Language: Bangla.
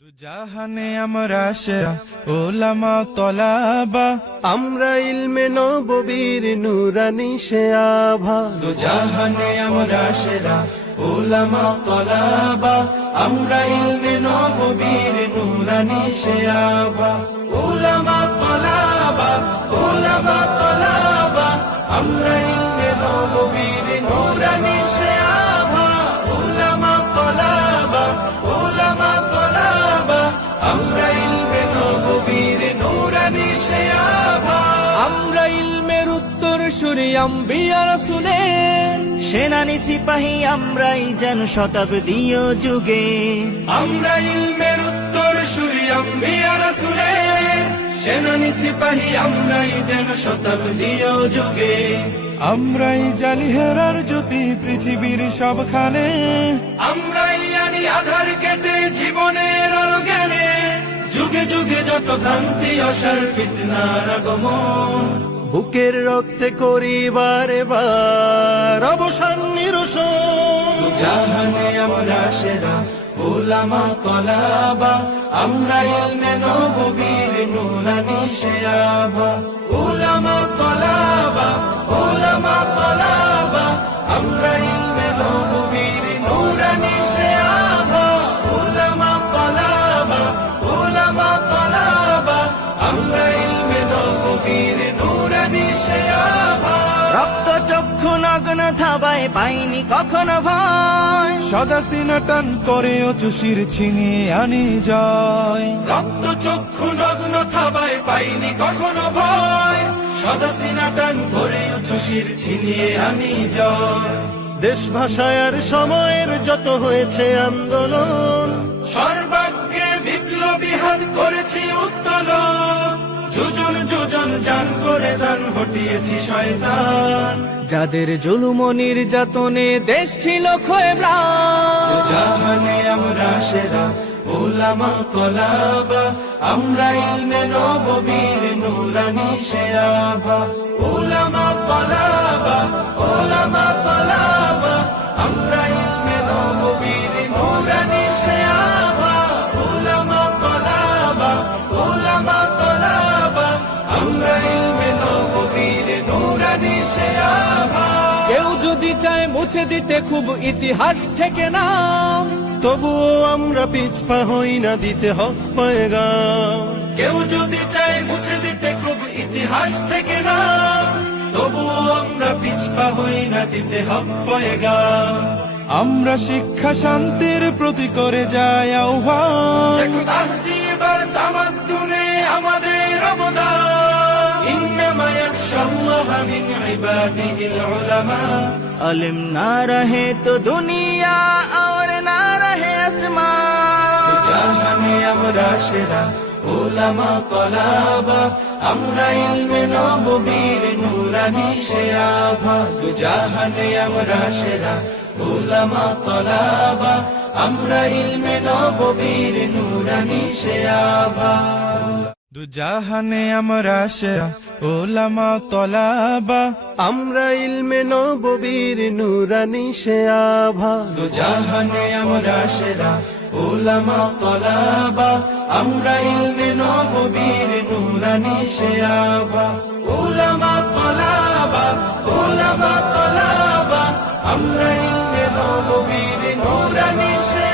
দুজাহানে আমরা সেরা উলামা তলাবা, আমরা ইলমে নববীর নুরানি সে আভা। দুজাহানে আমরা সেরা উলামা তলাবা, আমরা ইলমে নববীর নুরানি সে আভা। উলামা তলাবা, উলামা তলাবা, আমরা ইলমে নববীর নুরানি সে আভা। উলামা তলাবা, উলামা তলাবা, আমরা ইলমে নববীর নুরানি সে আভা। আমরা ইলমের উত্তর সুরি আম্বিয়া রাসূলের সেনানি সিপাহী আমরাই যেন শতাব্দীয় যুগে। আমরা ইলমের উত্তর সুরি আম্বিয়া রাসূলের সেনানি সিপাহী আমরাই যেন শতাব্দীয় যুগে। আমরাই জালি হেরার জ্যোতি পৃথিবীর সবখানে, আমরাই আনি আধার কেটে জীবনের আলো জ্ঞানে। যুগে যুগে যত ভ্রান্তি অসার ফিতনার আগমন, বুকের রক্তে করি বারে বার অবসান নিরসন। জাহানে আমরা সেরা উলামা তলাবা, আমরা ইলমে নববীর নুরানি সে আভা। উলামা তলাবা, উলামা তলাবা, আমরা ইলমে নববীর নুরানি সে আভা। উলামা তলাবা, উলামা তলাবা, আমরা ইলমে নববীর নুরানি সে আভা। রক্ত চক্ষু নগ্ন থাবায় পাইনি কখনো ভয়, সদা সিনা টান করে চুষির ছিনিয়ে আনি জয়। রক্ত চক্ষু নগ্ন থাবায় পাইনি কখনো ভয়, সদা সিনা টান করে চুষির ছিনিয়ে আনি জয়। দেশ ভাষার সময়ের যত হয়েছে আন্দোলন, সর্বাগ্রে বিপ্লবী হাত করেছি উত্তোলন। যোজন যোজন জান করে দান হটিয়েছি শয়তান। যাদের জুলুম নির্যাতনে দেশ ছিল ক্ষয়ে ম্লান। জাহানে আমরা সেরা উলামা তলাবা, আমরা ইলমে নববীর নুরানি সে আভা। উলামা তলাবা, উলামা তলাবা, আমরা ইলমে নববীর নুরানি সে আভা। উলামা তলাবা, উলামা তলাবা, আমরা ইলমে নববীর নুরানি সে আভা। কেউ যদি চায় মুছে দিতে খুব ইতিহাস থেকে নাম, তবুও আমরা পিছপা হই না দিতে হক পয়গাম। কেউ যদি চায় মুছে দিতে খুব ইতিহাস থেকে না, তবুও আমরা পিছপা হই না দিতে হক পয়গাম। আমরা শিক্ষা শান্তির প্রতি করে যাই আহ্বান। দেখো তাহজিব আর তামাদ্দুনে আমাদের অবদান। ইন্নামা ইয়াখশাল্লাহা মিন ইবাদিহিল উলামা। अलिम ना रहे तो दुनिया और ना रहे आसमान। জাহানে আমরা সেরা উলামা তলাবা, আমরা ইলমে নববীর নুরানি সে আভা। জাহানে আমরা সেরা উলামা তলাবা, আমরা ইলমে নববীর নুরানি সে আভা। দুজাহানে আমরা সেরা উলামা তলাবা, আমরা ইলমে নববীর নুরানি সে আভা। দুজাহানে আমরা সেরা উলামা তলাবা, আমরা ইলমে নববীর নুরানি সে আভা। উলামা তলাবা, উলামা তলাবা, আমরা ইলমে নববীর নুরানি সে